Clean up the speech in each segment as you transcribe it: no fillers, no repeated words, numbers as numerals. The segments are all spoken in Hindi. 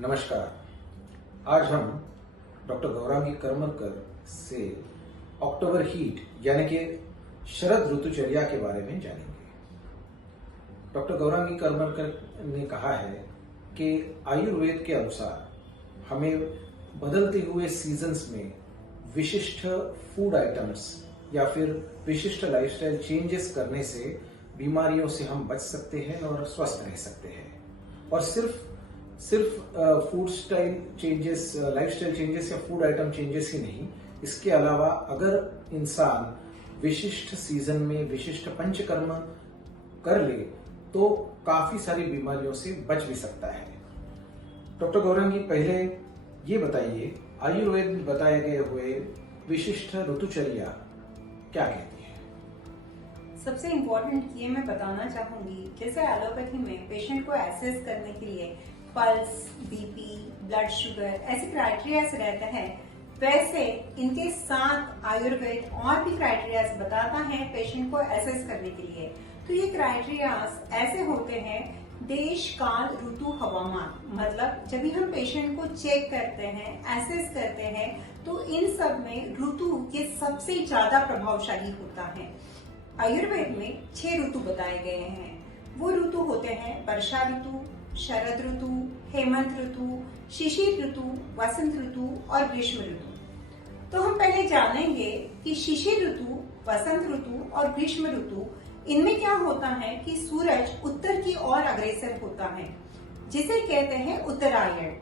नमस्कार। आज हम डॉक्टर गौरांगी करमरकर से अक्टूबर हीट यानी कि शरद ऋतुचर्या के बारे में जानेंगे। डॉक्टर गौरांगी करमरकर ने कहा है कि आयुर्वेद के अनुसार हमें बदलते हुए सीजन्स में विशिष्ट फूड आइटम्स या फिर विशिष्ट लाइफस्टाइल चेंजेस करने से बीमारियों से हम बच सकते हैं और स्वस्थ रह सकते हैं। और सिर्फ food style changes, lifestyle changes या फूड आइटम चेंजेस ही नहीं, इसके अलावा अगर इंसान विशिष्ट सीजन में विशिष्ट पंचकर्म कर ले तो काफी सारी बीमारियों से बच भी सकता है। डॉक्टर गौरांगी, पहले ये बताइए, आयुर्वेद में बताए गए हुए विशिष्ट ऋतुचर्या क्या कहती है? सबसे इम्पोर्टेंट ये मैं बताना चाहूंगी, जैसे एलोपैथी में पेशेंट को एसेस करने के लिए पल्स, बीपी, ब्लड शुगर ऐसे क्राइटेरियाज रहते हैं, वैसे इनके साथ आयुर्वेद और भी क्राइटेरियाज बताता है पेशेंट को एसेस करने के लिए। तो ये क्राइटेरियाज ऐसे होते हैं: देश, काल, ऋतु, हवामान। मतलब जब भी हम पेशेंट को चेक करते हैं, एसेस करते हैं, तो इन सब में ऋतु ये सबसे ज्यादा प्रभावशाली होता है। आयुर्वेद में 6 ऋतु बताए गए हैं। वो ऋतु होते हैं वर्षा ऋतु, शरद ऋतु, हेमंत ऋतु, शिशिर ऋतु, वसंत ऋतु और ग्रीष्म ऋतु। तो हम पहले जानेंगे कि शिशिर ऋतु, वसंत ऋतु और ग्रीष्म ऋतु, इनमें क्या होता है कि सूरज उत्तर की ओर अग्रसर होता है, जिसे कहते हैं उत्तरायण।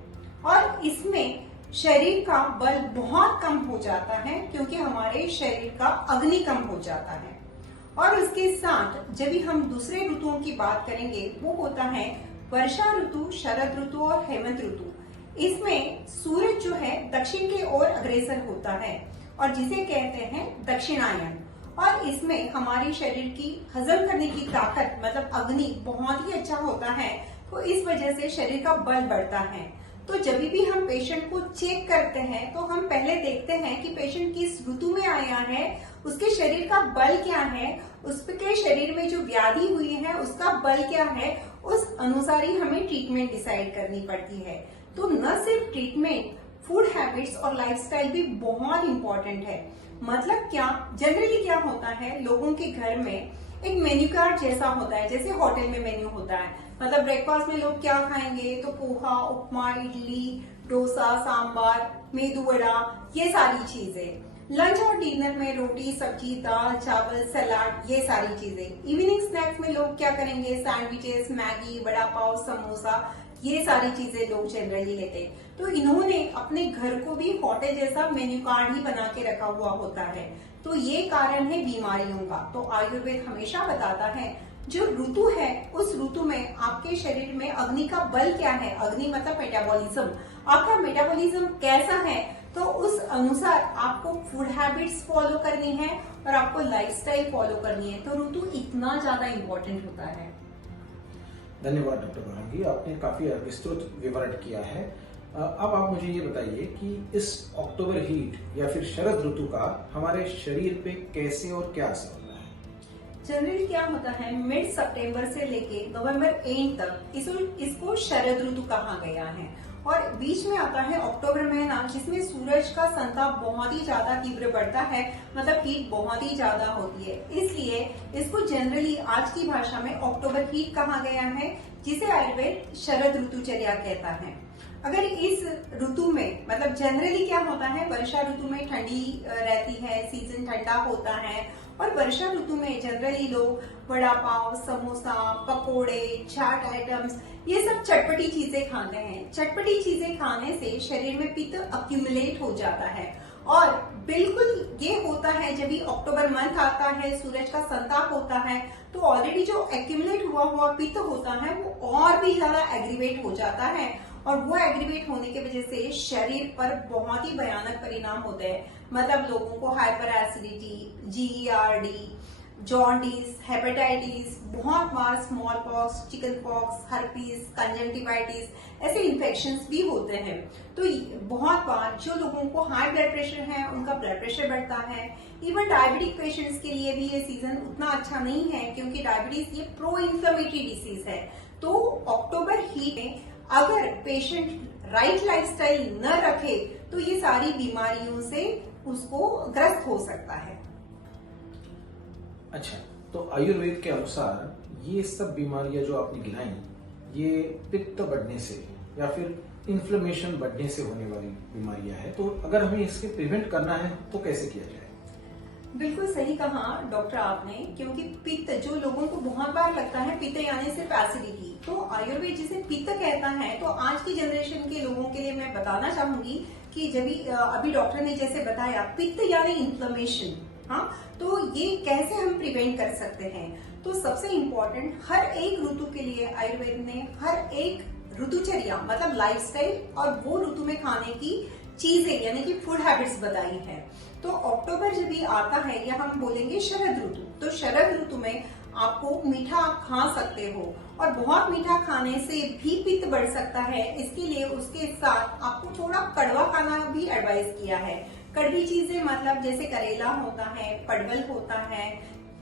और इसमें शरीर का बल बहुत कम हो जाता है, क्योंकि हमारे शरीर का अग्नि कम हो जाता है। और उसके साथ जब भी हम दूसरे ऋतुओं की बात करेंगे, वो होता है वर्षा ऋतु, शरद ऋतु और हेमंत ऋतु। इसमें सूरज जो है दक्षिण की ओर अग्रसर होता है और जिसे कहते हैं दक्षिणायन। और इसमें हमारे शरीर की हजम करने की ताकत, मतलब अग्नि, बहुत ही अच्छा होता है। तो इस वजह से शरीर का बल बढ़ता है। तो जब भी हम पेशेंट को चेक करते हैं तो हम पहले देखते हैं कि पेशेंट किस ऋतु में आया है, उसके शरीर का बल क्या है, उसके शरीर में जो व्याधि हुई है उसका बल क्या है, उस अनुसार ही हमें ट्रीटमेंट डिसाइड करनी पड़ती है। तो न सिर्फ ट्रीटमेंट, फूड हैबिट्स और लाइफस्टाइल भी बहुत इंपॉर्टेंट है। मतलब क्या, जनरली क्या होता है, लोगों के घर में एक मेन्यू कार्ड जैसा होता है, जैसे होटल में मेन्यू होता है। मतलब ब्रेकफास्ट में लोग क्या खाएंगे, तो पोहा, उपमा, इडली, डोसा, सांबार, मेदू वड़ा, ये सारी चीजें। लंच और डिनर में रोटी, सब्जी, दाल, चावल, सलाद, ये सारी चीजें। इवनिंग स्नैक्स में लोग क्या करेंगे, सैंडविचेस, मैगी, वड़ा पाव, समोसा, ये सारी चीजें लोग जनरली लेते हैं। तो इन्होंने अपने घर को भी होटल जैसा मेन्यू कार्ड ही बना के रखा हुआ होता है। तो ये कारण है बीमारियों का। तो आयुर्वेद हमेशा बताता है जो ऋतु है, उस ऋतु में आपके शरीर में अग्नि का बल क्या है, अग्नि मतलब मेटाबॉलिज्म, आपका मेटाबॉलिज्म कैसा है, तो उस अनुसार आपको फूड हैबिट्स फॉलो करनी है और आपको लाइफस्टाइल फॉलो करनी है। तो ऋतु इतना ज्यादा इम्पोर्टेंट होता है। धन्यवाद डॉक्टर गौरांगी, आपने काफी विस्तृत विवरण किया है। अब आप मुझे ये बताइए कि इस अक्टूबर हीट या फिर शरद ऋतु का हमारे शरीर पे कैसे और क्या असर होता है? जनरली क्या होता है, मिड सितंबर से लेके नवंबर एंड तक इसको शरद ऋतु कहा गया है। और बीच में आता है अक्टूबर महीना, जिसमें सूरज का संताप बहुत ही ज्यादा तीव्र बढ़ता है, मतलब हीट बहुत ही ज्यादा होती है। इसलिए इसको जनरली आज की भाषा में अक्टूबर हीट कहा गया है, जिसे आयुर्वेद शरद ऋतुचर्या कहता है। अगर इस ऋतु में, मतलब जनरली क्या होता है, वर्षा ऋतु में ठंडी रहती है, सीजन ठंडा होता है। और वर्षा ऋतु में जनरली लोग वड़ा पाव, समोसा, पकोड़े, चाट आइटम्स, ये सब चटपटी चीजें खाते हैं। चटपटी चीजें खाने से शरीर में पित्त अक्यूमुलेट हो जाता है। और बिल्कुल ये होता है जब भी अक्टूबर मंथ आता है, सूरज का संताप होता है, तो ऑलरेडी जो एक्यूमुलेट हुआ पित्त होता है वो और भी ज्यादा एग्रीवेट हो जाता है। और वो एग्रीवेट होने की वजह से शरीर पर बहुत ही भयानक परिणाम होते हैं। मतलब लोगों को hyper acidity, GERD, jaundice, hepatitis, बहुत बार small pox, chicken pox, herpes, conjunctivitis, ऐसे इन्फेक्शंस भी होते हैं। तो बहुत बार जो लोगों को हाई ब्लड प्रेशर है, उनका ब्लड प्रेशर बढ़ता है। इवन डायबिटिक पेशेंट्स के लिए भी ये सीजन उतना अच्छा नहीं है, क्योंकि डायबिटीज ये प्रो इन्फ्लेमेटरी डिसीज है। तो अक्टूबर हीट में अगर पेशेंट राइट लाइफस्टाइल न रखे तो ये सारी बीमारियों से उसको ग्रस्त हो सकता है। अच्छा, तो आयुर्वेद के अनुसार ये सब बीमारियां जो आपने गिनाई, ये पित्त बढ़ने से या फिर इन्फ्लेमेशन बढ़ने से होने वाली बीमारियां हैं, तो अगर हमें इसके प्रिवेंट करना है तो कैसे किया जाए? बिल्कुल सही कहा डॉक्टर आपने, क्योंकि पित्त जो लोगों को बहुत बार लगता है पित्त यानी सिर्फ एसिडिटी, तो आयुर्वेद जिसे पित्त कहता है, तो आज की जनरेशन के लोगों के लिए मैं बताना चाहूंगी कि जब अभी डॉक्टर ने जैसे बताया पित्त यानी इन्फ्लेमेशन, हाँ, तो ये कैसे हम प्रिवेंट कर सकते हैं। तो सबसे इम्पोर्टेंट, हर एक ऋतु के लिए आयुर्वेद ने हर एक ऋतुचर्या मतलब लाइफस्टाइल और वो ऋतु में खाने की चीजें यानी कि फूड हैबिट्स बताई है। तो अक्टूबर जब भी आता है या हम बोलेंगे शरद ऋतु, तो शरद ऋतु में आपको मीठा खा सकते हो, और बहुत मीठा खाने से भी पित्त बढ़ सकता है। इसके लिए उसके साथ आपको थोड़ा कड़वा खाना भी एडवाइस किया है। कड़वी चीजें मतलब जैसे करेला होता है, परवल होता है,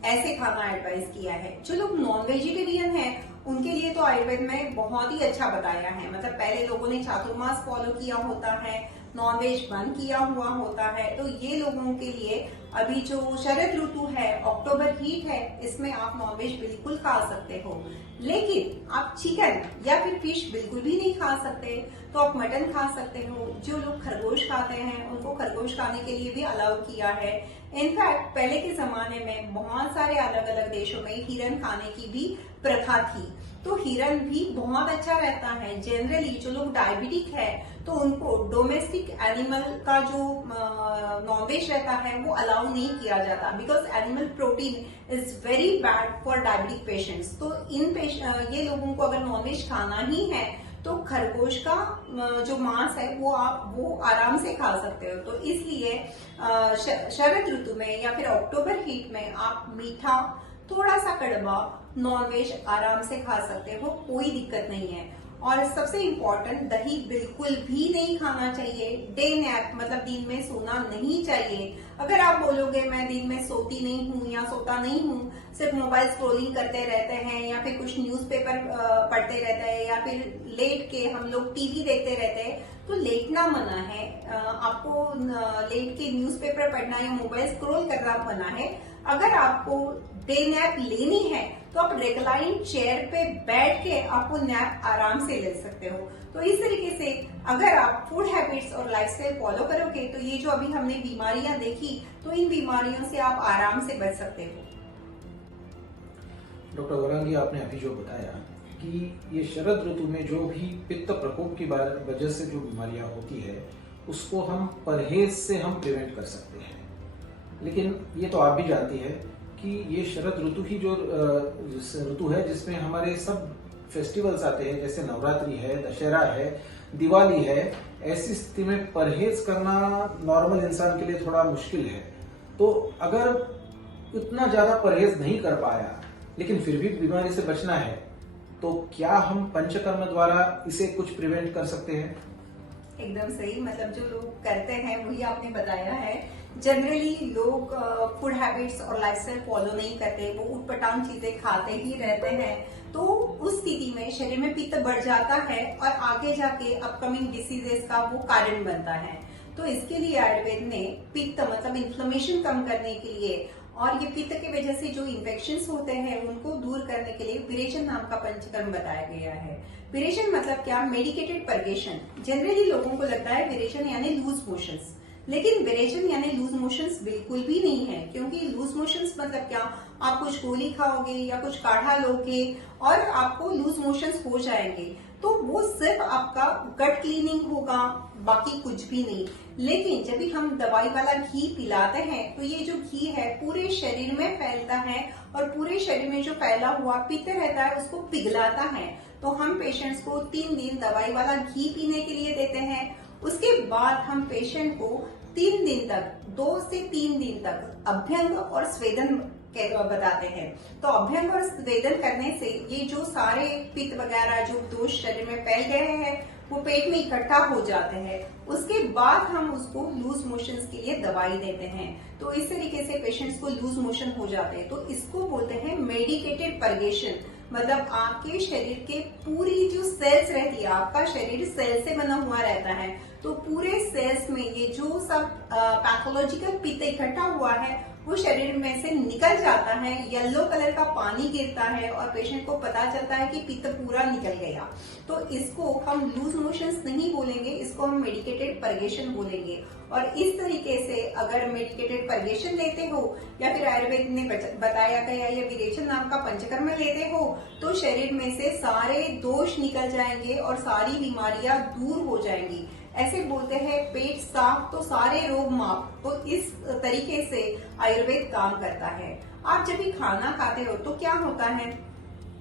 ऐसे खाना एडवाइस किया है। जो लोग नॉन वेजिटेरियन हैं उनके लिए तो आयुर्वेद में बहुत ही अच्छा बताया है। मतलब पहले लोगों ने चातुर्मास फॉलो किया होता है, नॉनवेज बंद किया हुआ होता है, तो ये लोगों के लिए अभी जो शरद ऋतु है, अक्टूबर हीट है, इसमें आप नॉनवेज बिल्कुल खा सकते हो। लेकिन आप चिकन या फिर फिश बिल्कुल भी नहीं खा सकते, तो आप मटन खा सकते हो। जो लोग खरगोश खाते हैं उनको खरगोश खाने के लिए भी अलाउ किया है। इनफैक्ट पहले के जमाने में बहुत सारे अलग अलग देशों में हिरन खाने की भी प्रथा थी, तो हिरन भी बहुत अच्छा रहता है। जनरली जो लोग डायबिटिक है तो उनको डोमेस्टिक एनिमल का जो नॉनवेज रहता है वो अलाउ नहीं किया जाता, because animal protein is very bad for diabetic patients. तो ये लोगों को अगर नॉनवेज खाना ही है तो खरगोश का जो मांस है वो आराम से खा सकते हो। तो इसलिए शरद ऋतु में या फिर अक्टूबर हीट में आप मीठा, थोड़ा सा कड़वा नॉनवेज आराम से खा सकते हो, कोई दिक्कत नहीं है। और सबसे इम्पोर्टेंट, दही बिल्कुल भी नहीं खाना चाहिए। डे नैप मतलब दिन में सोना नहीं चाहिए। अगर आप बोलोगे मैं दिन में सोती नहीं हूँ या सोता नहीं हूँ, सिर्फ मोबाइल स्क्रॉलिंग करते रहते हैं या फिर कुछ न्यूज़पेपर पढ़ते रहते हैं या फिर लेट के हम लोग टीवी देखते रहते हैं, तो लेटना मना है। आपको लेट के न्यूज़पेपर पढ़ना या मोबाइल स्क्रॉल करना मना है। अगर आपको डे नैप लेनी है तो आप रिक्लाइन चेयर पे बैठ के आपको नैप आराम से ले सकते हो। तो इस तरीके से अगर आप फूड हैबिट्स और लाइफस्टाइल फॉलो करोगे तो ये जो अभी हमने बीमारियां देखी, तो इन बीमारियों से आप आराम से बच सकते हो। डॉक्टर गौरांगी, आपने अभी जो बताया कि ये शरद ऋतु में जो भी पित्त प्रकोप की वजह से जो बीमारियां होती है उसको हम परहेज से हम प्रिवेंट कर सकते हैं, लेकिन ये तो आप भी जानती है कि ये शरद ऋतु ही जो ऋतु है जिसमें हमारे सब फेस्टिवल्स आते हैं, जैसे नवरात्रि है, दशहरा है, दिवाली है। ऐसी स्थिति में परहेज करना नॉर्मल इंसान के लिए थोड़ा मुश्किल है। तो अगर उतना ज्यादा परहेज नहीं कर पाया लेकिन फिर भी बीमारी से बचना है, तो क्या हम पंचकर्म द्वारा इसे कुछ प्रिवेंट कर सकते हैं? एकदम सही, मतलब जो लोग करते हैं वही आपने बताया है। जनरली लोग फूड हैबिट्स और लाइफस्टाइल फॉलो नहीं करते, वो उटपटांग चीजें खाते ही रहते हैं। तो उस स्थिति में शरीर में पित्त बढ़ जाता है और आगे जाके अपकमिंग डिसीजेस का वो कारण बनता है। तो इसके लिए आयुर्वेद ने पित्त मतलब इन्फ्लेमेशन कम करने के लिए और ये पित्त की वजह से जो इन्फेक्शंस होते हैं उनको दूर करने के लिए विरेचन नाम का पंचकर्म बताया गया है। विरेचन मतलब क्या? Medicated purgation. जनरली लोगों को लगता है विरेचन यानी लूज मोशंस, लेकिन विरेचन यानी लूज मोशंस बिल्कुल भी नहीं है। क्योंकि लूज मोशंस मतलब क्या? आप कुछ गोली खाओगे या कुछ काढ़ा लोगे और आपको लूज मोशंस हो जाएंगे, तो वो सिर्फ आपका गट क्लीनिंग होगा, बाकी कुछ भी नहीं। लेकिन जब भी हम दवाई वाला घी पिलाते हैं तो ये जो घी है पूरे शरीर में फैलता है और पूरे शरीर में जो फैला हुआ पित्त रहता है उसको पिघलाता है। तो हम पेशेंट्स को 3 दिन दवाई वाला घी पीने के लिए देते हैं। उसके बाद हम पेशेंट को 3 दिन तक, 2 से 3 दिन तक अभ्यंग और स्वेदन बताते हैं। तो अभ्यंग और स्वेदन करने से ये जो सारे पित्त वगैरह जो दोष शरीर में फैल गए हैं वो पेट में इकट्ठा हो जाते हैं। उसके बाद हम उसको लूज मोशंस के लिए दवाई देते हैं। तो इस तरीके से पेशेंट्स को लूज मोशन हो जाते हैं। तो इसको बोलते हैं मेडिकेटेड परगेशन। मतलब आपके शरीर के पूरी जो सेल्स रहती है, आपका शरीर सेल से बना हुआ रहता है, तो पूरे सेल्स में ये जो सब पैथोलॉजिकल पित्त इकट्ठा हुआ है वो शरीर में से निकल जाता है, येलो कलर का पानी गिरता है और पेशेंट को पता चलता है कि पित्त पूरा निकल गया। तो इसको हम लूज मोशंस नहीं बोलेंगे, इसको हम मेडिकेटेड परगेशन बोलेंगे। और इस तरीके से अगर मेडिकेटेड परगेशन लेते हो या फिर आयुर्वेद ने बताया गया या विरेचन नाम का पंचकर्म लेते हो तो शरीर में से सारे दोष निकल जाएंगे और सारी बीमारियां दूर हो जाएंगी। ऐसे बोलते हैं पेट साफ तो सारे रोग माफ, तो इस तरीके से आयुर्वेद काम करता है। आप जब भी खाना खाते हो तो क्या होता है,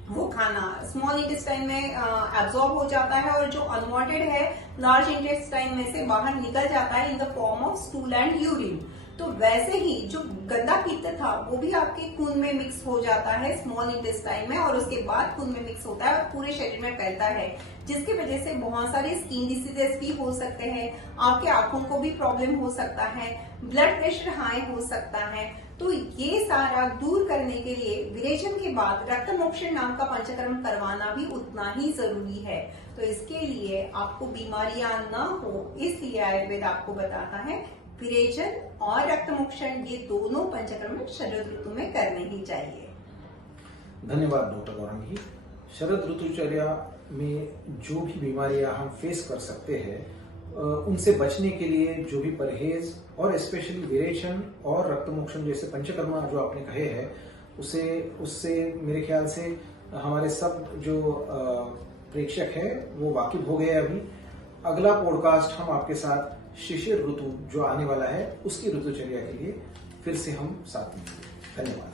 वो खाना स्मॉल इंटेस्टाइन में एब्जॉर्ब हो जाता है और जो अनवांटेड है लार्ज इंटेस्टाइन में से बाहर निकल जाता है in the form of stool and urine. तो वैसे ही जो गंदा पित्त था वो भी आपके खून में मिक्स हो जाता है स्मॉल इंटेस्टाइन में, और उसके बाद खून में मिक्स होता है और पूरे शरीर में फैलता है, जिसकी वजह से बहुत सारे स्किन डिसीजेस भी हो सकते हैं, आपके आंखों को भी प्रॉब्लम हो सकता है, ब्लड प्रेशर हाई हो सकता है। तो ये सारा दूर करने के लिए विरेचन के बाद रक्त मोक्षण नाम का पंचकर्म करवाना भी उतना ही जरूरी है। तो इसके लिए आपको बीमारियां न हो, इसलिए आयुर्वेद आपको बताता है विरेचन और रक्त मोक्षण ये दोनों पंचकर्म शरद ऋतु में करने ही चाहिए। धन्यवाद डॉक्टर गौरांगी। शरद ऋतुचर्या में जो भी बीमारियां हम फेस कर सकते हैं उनसे बचने के लिए जो भी परहेज और स्पेशली विरेचन और रक्त मोक्षण जैसे पंचकर्म जो आपने कहे हैं उससे मेरे ख्याल से हमारे सब जो प्रेक्षक है वो वाकिफ हो गए। अभी अगला पॉडकास्ट हम आपके साथ शिशिर ऋतु जो आने वाला है उसकी ऋतुचर्या के लिए फिर से हम साथ में। धन्यवाद।